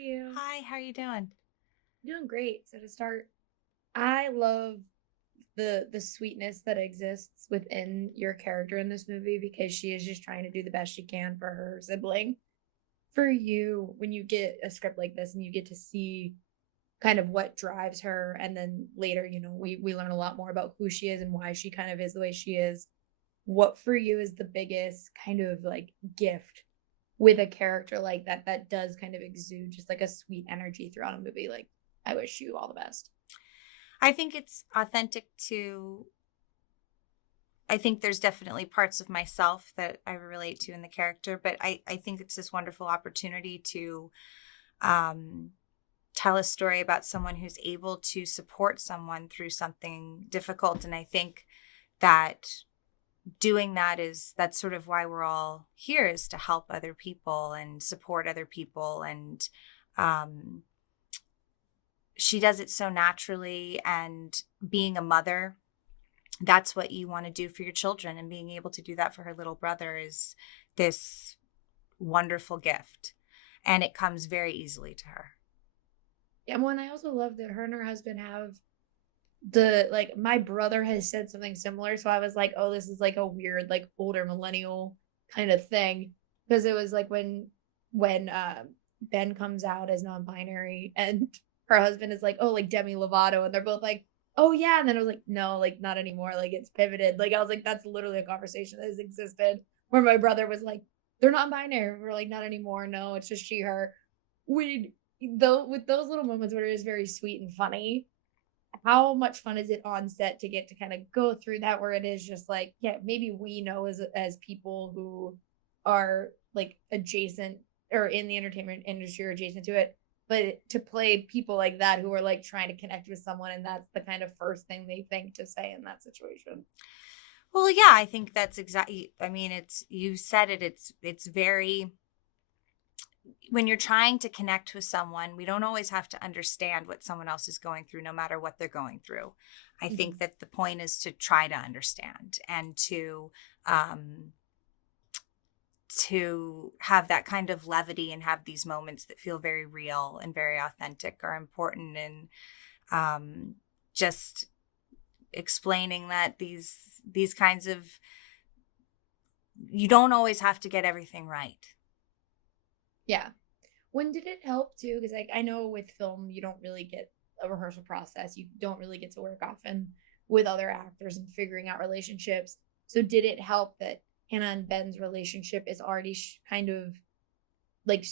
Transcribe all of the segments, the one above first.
you? Hi, how are you doing? Doing great. So to start, I love the sweetness that exists within your character in this movie because she is just trying to do the best she can for her sibling. For you, when you get a script like this and you get to see kind of what drives her, and then later, we learn a lot more about who she is and why she kind of is the way she is. What for you is the biggest kind of like gift with a character like that that does kind of exude just like a sweet energy throughout a movie? Like, I wish you all the best. I think it's authentic to, I think there's definitely parts of myself that I relate to in the character, but I think it's this wonderful opportunity to um, tell a story about someone who's able to support someone through something difficult. And I think that doing that's sort of why we're all here, is to help other people and support other people. And um, she does it so naturally. And being a mother, that's what you want to do for your children. And being able to do that for her little brother is this wonderful gift. And it comes very easily to her. Yeah, well, and I also love that her and her husband have the like my brother has said something similar. So I was like, oh, this is like a weird, like older millennial kind of thing. Because it was like when Ben comes out as non-binary and her husband is like, oh, like Demi Lovato, and they're both like, oh yeah. And then I was like, no, like not anymore. Like it's pivoted. Like I was like, that's literally a conversation that has existed where my brother was like, they're not binary. We're like, not anymore. No, it's just she, her. We though with those little moments where it is very sweet and funny, how much fun is it on set to get to kind of go through that where it is just like, yeah, maybe we know as people who are like adjacent or in the entertainment industry or adjacent to it, but to play people like that who are like trying to connect with someone and that's the kind of first thing they think to say in that situation. Well, yeah, I think that's exactly, I mean, it's, you said it, it's very, when you're trying to connect with someone, we don't always have to understand what someone else is going through, no matter what they're going through. I think Mm-hmm. that the point is to try to understand and um, to have that kind of levity and have these moments that feel very real and very authentic are important. And um, just explaining that these kinds of, you don't always have to get everything right. Yeah. When did it help too? Because like I know with film you don't really get a rehearsal process. You don't really get to work often with other actors and figuring out relationships. So did it help that Hannah and Ben's relationship is already kind of like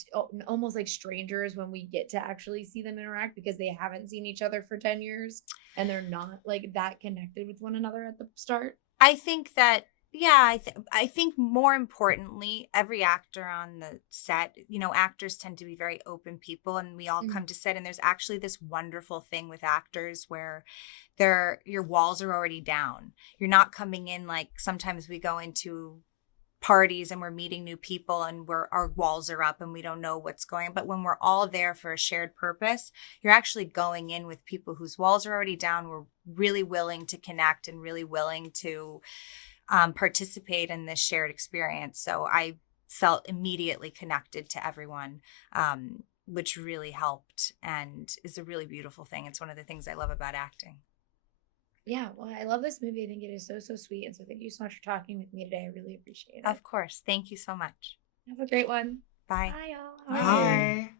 almost like strangers when we get to actually see them interact because they haven't seen each other for 10 years and they're not like that connected with one another at the start? I think that, yeah, I think more importantly, every actor on the set, actors tend to be very open people, and we all Mm-hmm. come to set, and there's actually this wonderful thing with actors where your walls are already down. You're not coming in like sometimes we go into parties and we're meeting new people and our walls are up and we don't know what's going on. But when we're all there for a shared purpose, you're actually going in with people whose walls are already down. We're really willing to connect and really willing to participate in this shared experience. So I felt immediately connected to everyone, which really helped and is a really beautiful thing. It's one of the things I love about acting. Yeah, well, I love this movie. I think it is so, so sweet. And so thank you so much for talking with me today. I really appreciate it. Of course. Thank you so much. Have a great one. Bye. Bye, y'all. All right. Hi.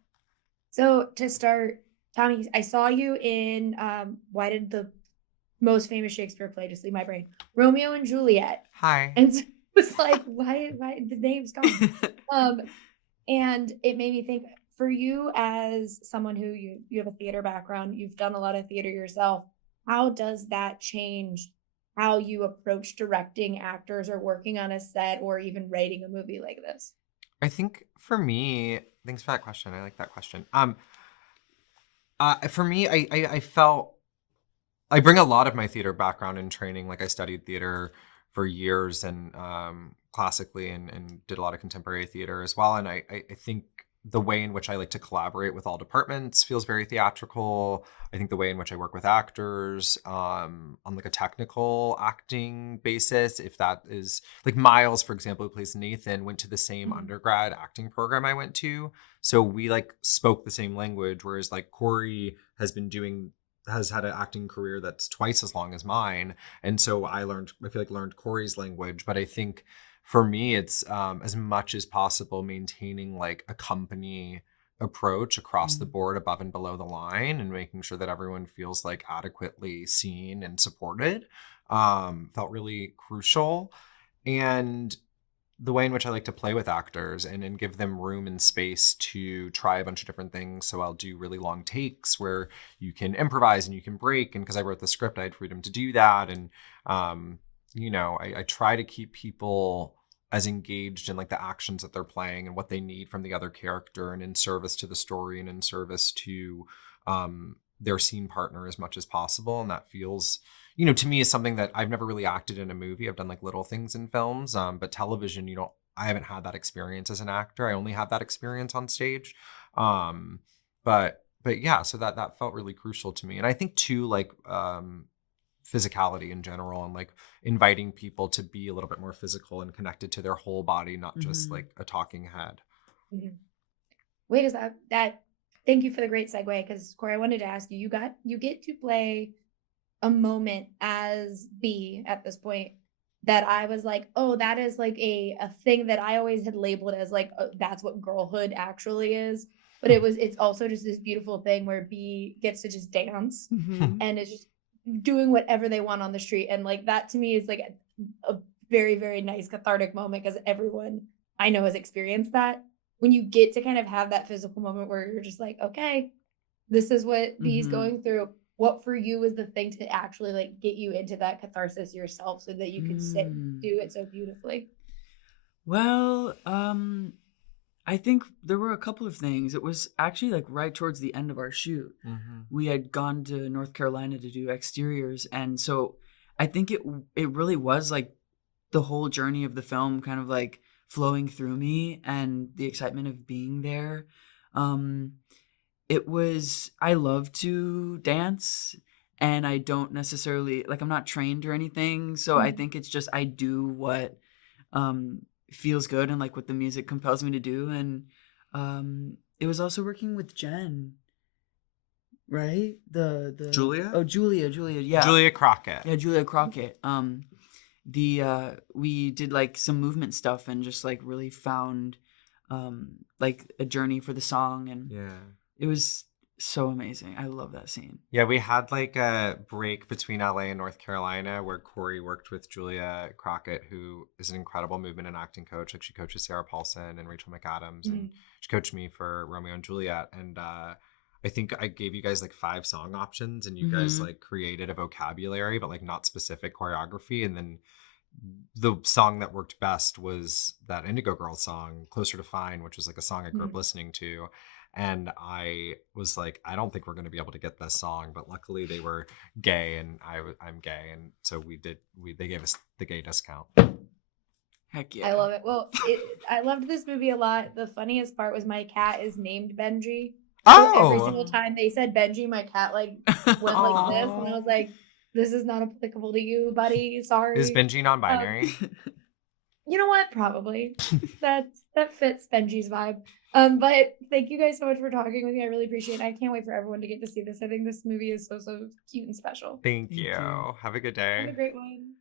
So to start, Tommy, I saw you in why did the most famous Shakespeare play just leave my brain? Romeo and Juliet. Hi. And so it was like, why the name's gone. Um, and it made me think for you as someone who you have a theater background, you've done a lot of theater yourself. How does that change how you approach directing actors or working on a set or even writing a movie like this? I think for me, thanks for that question. I like that question. For me, I felt I bring a lot of my theater background and training. Like I studied theater for years and classically and did a lot of contemporary theater as well. And I think the way in which I like to collaborate with all departments feels very theatrical. I think the way in which I work with actors on like a technical acting basis, if that is like Miles, for example, who plays Nathan, went to the same Mhm. undergrad acting program I went to. So we like spoke the same language, whereas like Corey has had an acting career that's twice as long as mine. And so I feel like learned Corey's language. But I think for me, it's as much as possible maintaining like a company approach across the board above and below the line, and making sure that everyone feels like adequately seen and supported felt really crucial. And the way in which I like to play with actors and give them room and space to try a bunch of different things. So I'll do really long takes where you can improvise and you can break. And because I wrote the script, I had freedom to do that. And, I try to keep people as engaged in like the actions that they're playing and what they need from the other character, and in service to the story and in service to their scene partner as much as possible. And that feels, to me, is something that I've never really acted in a movie. I've done like little things in films, but television, I haven't had that experience as an actor. I only have that experience on stage. But yeah, so that felt really crucial to me. And I think too, like physicality in general, and like inviting people to be a little bit more physical and connected to their whole body, not just like a talking head. Mhm. Wait, is that thank you for the great segue, because Corey, I wanted to ask you, you get to play a moment as B at this point that I was like, oh, that is like a thing that I always had labeled as like, that's what girlhood actually is. But it's also just this beautiful thing where B gets to just dance and is just doing whatever they want on the street. And like that to me is like a very, very nice cathartic moment, because everyone I know has experienced that. When you get to kind of have that physical moment where you're just like, okay, this is what B's going through. What for you was the thing to actually like get you into that catharsis yourself so that you could sit and do it so beautifully? Well, I think there were a couple of things. It was actually like right towards the end of our shoot. We had gone to North Carolina to do exteriors, and so I think it really was like the whole journey of the film kind of like flowing through me, and the excitement of being there. I love to dance, and I don't necessarily like, I'm not trained or anything. So I think it's just, I do what feels good and like what the music compels me to do. And it was also working with Jen, right? The Julia? Oh, Julia, yeah. Julia Crockett. Yeah, Julia Crockett. We did like some movement stuff and just like really found like a journey for the song, and it was so amazing. I love that scene. Yeah, we had like a break between LA and North Carolina where Corey worked with Julia Crockett, who is an incredible movement and acting coach. Like she coaches Sarah Paulson and Rachel McAdams, and she coached me for Romeo and Juliet. And I think I gave you guys like 5 song options, and you guys like created a vocabulary, but like not specific choreography. And then the song that worked best was that Indigo Girls song, Closer to Fine, which was like a song I grew up listening to. And I was like, I don't think we're going to be able to get this song, but luckily they were gay, and I'm gay, and so they gave us the gay discount. Heck yeah. I love it. Well, I loved this movie a lot. The funniest part was my cat is named Benji. So every single time they said Benji, my cat like went like this, and I was like, this is not applicable to you, buddy. Sorry. Is Benji non-binary? You know what? Probably. that fits Benji's vibe. But thank you guys so much for talking with me. I really appreciate it. I can't wait for everyone to get to see this. I think this movie is so cute and special. Thank you. Have a good day. Have a great one.